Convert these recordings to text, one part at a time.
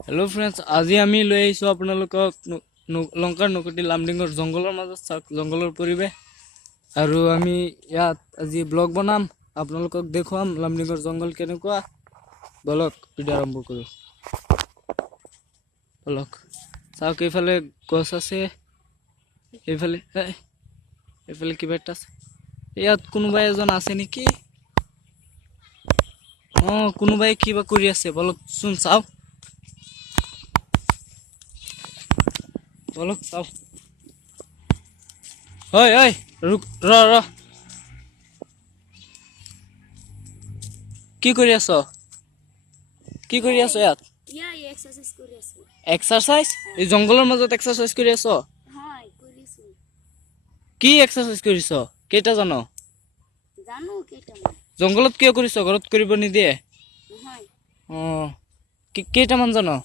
Hello friends, आज আমি লৈ আহিছোঁ আপোনালোকক লংকাৰ নকুটি লামডিঙৰ জংগলৰ মাজত চাওক জংগলৰ পৰিৱেশ আৰু আমি ইয়াত আজি ব্লগ বনাম আপোনালোকক দেখুৱাম লামডিঙৰ জংগল কেনেকুৱা। বলক ভিডিঅ' আৰম্ভ কৰোঁ। বলক চাওক, এইফালে গছ আছে, এইফালে কিবা এটা আছে। ইয়াত কোনোবা এজন আছে নেকি? কোনোবাই কিবা কৰি আছে, বলক চোন চাওক। বলক চাওক। ঐ ৰুক, ৰ কি কৰি আছ? কি কৰি আছ ইয়াত? এক্সাৰসাইজ? এই জংগলৰ মাজত এক্সাৰসাইজ কৰি আছ? কি এক্সাৰসাইজ কৰিছ? কেইটা জানো? জংগলত কিয় কৰিছ? ঘৰত কৰিব নিদিয়ে? কেইটামান জানো?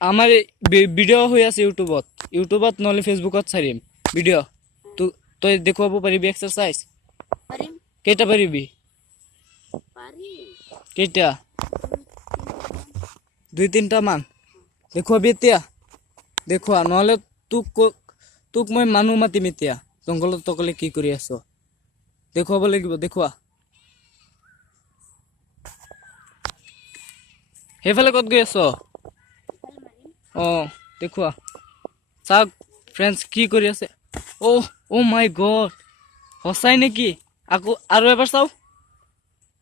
আমাৰ ভিডিঅ' হৈ আছে ইউটিউবত নহলে ফেচবুকত চাৰিম ভিডিঅ'। তই দেখুৱাব পাৰিবি এক্সাৰসাইজ? কেইটা পাৰিবি? কেইটা? 2-3টা মান দেখুৱাবি এতিয়া। দেখুৱা, নহলে তোক মই মানুহ মাতিম এতিয়া। জংগলত অকলে কি কৰি আছ দেখুৱাব লাগিব, দেখুৱা। সেইফালে ক'ত গৈ আছ? দেখুৱা। চাওক ফ্ৰেণ্ডছ, কি কৰি আছে। অ মাই গড, সঁচাই নেকি? আকৌ আৰু এবাৰ চাও,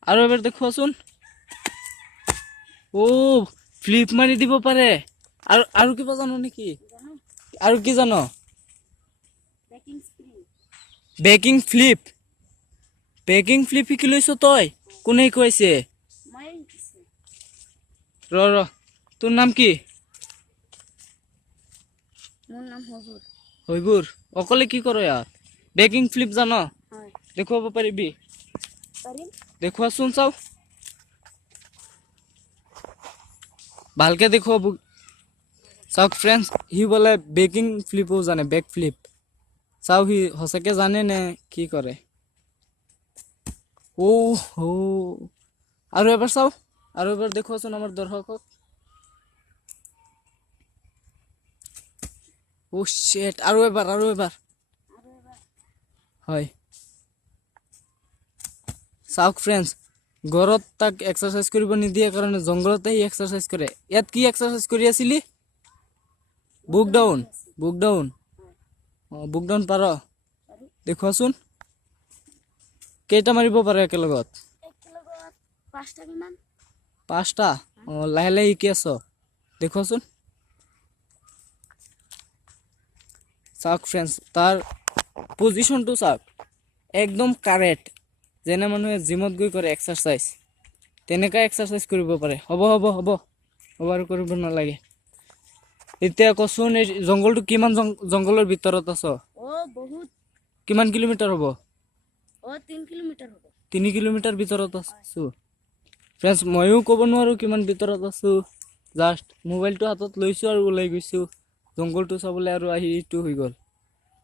আৰু এবাৰ দেখুৱাচোন। ফ্লিপ মাৰি দিব পাৰে। আৰু কিবা জানো নেকি? আৰু কি জানো? বেকিং ফ্লিপ শিকি লৈছ তই? কোনে কৈছে? ৰ তোৰ নাম কি? হৈবুৰ। অকলে কি কৰ ইয়াত? বেকিং ফ্লিপ জানো? দেখুৱাব পাৰিবি? দেখুৱাচোন চাও, ভালকে দেখুৱাব। চাওক ফ্ৰেণ্ডছ, সি বোলে বেকিং ফ্লিপো জানে, বেক ফ্লিপ। চাও সি সঁচাকে জানে নে কি কৰে। আৰু এবাৰ চাও, আৰু এবাৰ দেখুৱাচোন আমাৰ দৰ্শকক। শিট, আৰু এবাৰ হয়। চাওক ফ্ৰেণ্ডছ, ঘৰত তাক এক্সাৰসাইজ কৰিব নিদিয়ে কাৰণে জংঘলতে সি এক্সাৰসাইজ কৰে। ইয়াত কি এক্সাৰসাইজ কৰি আছিলি? বুক ডাউন পাৰ? দেখুৱাচোন। কেইটা মাৰিব পাৰে একেলগত? 5টা? লাহে লাহে শিকি আছ, দেখুৱাচোন। চাওক ফ্ৰেণ্ডছ, তাৰ পজিশ্যনটো চাওক, একদম কাৰেক্ট। যেনে মানুহে জিমত গৈ কৰে এক্সাৰসাইজ, তেনেকা এক্সাৰসাইজ কৰিব পাৰে। হ'ব আৰু কৰিব নালাগে। এতিয়া কচোন, এই জংঘলটো কিমান জংঘলৰ ভিতৰত আছ? কিমান কিলোমিটাৰ হ'ব? 3 কিলোমিটাৰ ভিতৰত আছো। ফ্ৰেণ্ডছ, ময়ো ক'ব নোৱাৰো কিমান ভিতৰত আছো। জাষ্ট মোবাইলটো হাতত লৈছো আৰু ওলাই গৈছো জংঘলটো চাবলৈ, আৰু আহি এইটো হৈ গ'ল।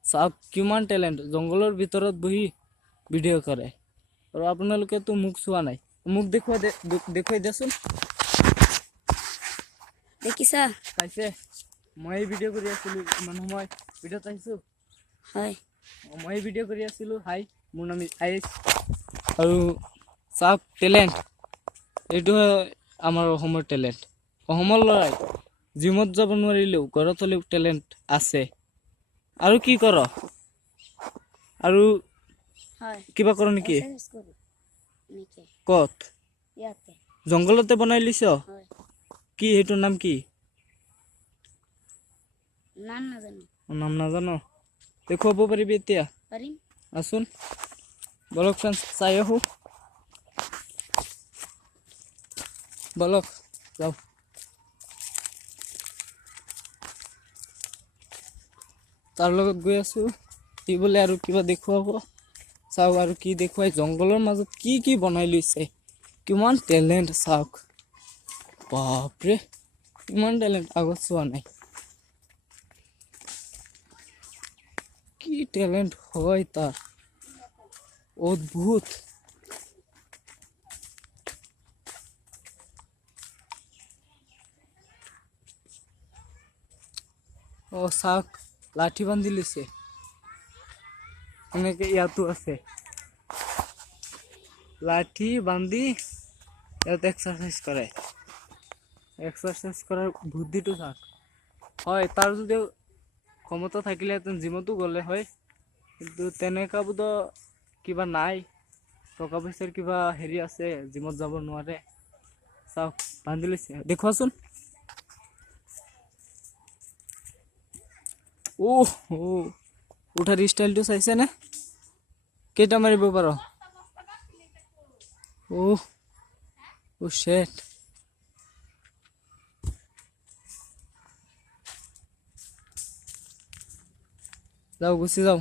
চাওক কিমান টেলেণ্ট, জংঘলৰ ভিতৰত বহি ভিডিঅ' কৰে। আৰু আপোনালোকেতো মোক চোৱা নাই, মোক দেখুৱাই দিয়াচোন। দেখিছা? চাইছে? মই ভিডিঅ' কৰি আছিলো, ইমান সময় ভিডিঅ'ত আহিছো। মই ভিডিঅ' কৰি আছিলো। মোৰ নাম আইচ। আৰু চাওক টেলেণ্ট, এইটো আমাৰ অসমৰ টেলেণ্ট। অসমৰ ল'ৰাই জিমত যাব নোৱাৰিলেও ঘৰত হ'লেও টেলেণ্ট আছে। আৰু কি কৰ? আৰু কিবা কৰ নেকি? ক'ত? জংঘলতে বনাই লৈছ? কি সেইটোৰ নাম কি? নাম নাজানো? দেখুৱাব পাৰিবি এতিয়া? আছোন, বলক ফ্ৰেণ্ডছ, চাই আহো। বলক যাও। তাৰ লগত গৈ আছো, সি বোলে আৰু কিবা দেখুৱাব। চাওক আৰু কি দেখুৱাই। জংঘলৰ মাজত কি বনাই লৈছে, কিমান টেলেণ্ট চাওক। বাপৰে, ইমান টেলেণ্ট আগত চোৱা নাই। কি টেলেণ্ট হয় তাৰ, অদ্ভুত। চাওক লাঠি বান্ধি লৈছে এনেকে ইয়াতো আছে লাঠি বান্ধি ইয়াত এক্সাৰচাইজ কৰে এক্সাৰচাইজ কৰাৰ বুদ্ধিটো চাওক হয় তাৰ যদি ক্ষমতা থাকিলেহেঁতেন জিমতো গ'লে হয় কিন্তু তেনেকা বোধ কিবা নাই টকা পইচাৰ কিবা হেৰি আছে জিমত যাব নোৱাৰে চাওক বান্ধি লৈছে দেখুৱাচোন উঠাৰ ষ্টাইলটো চাইছেনে কেইটা মাৰিব পাৰ শ্বেট যাও গুচি যাও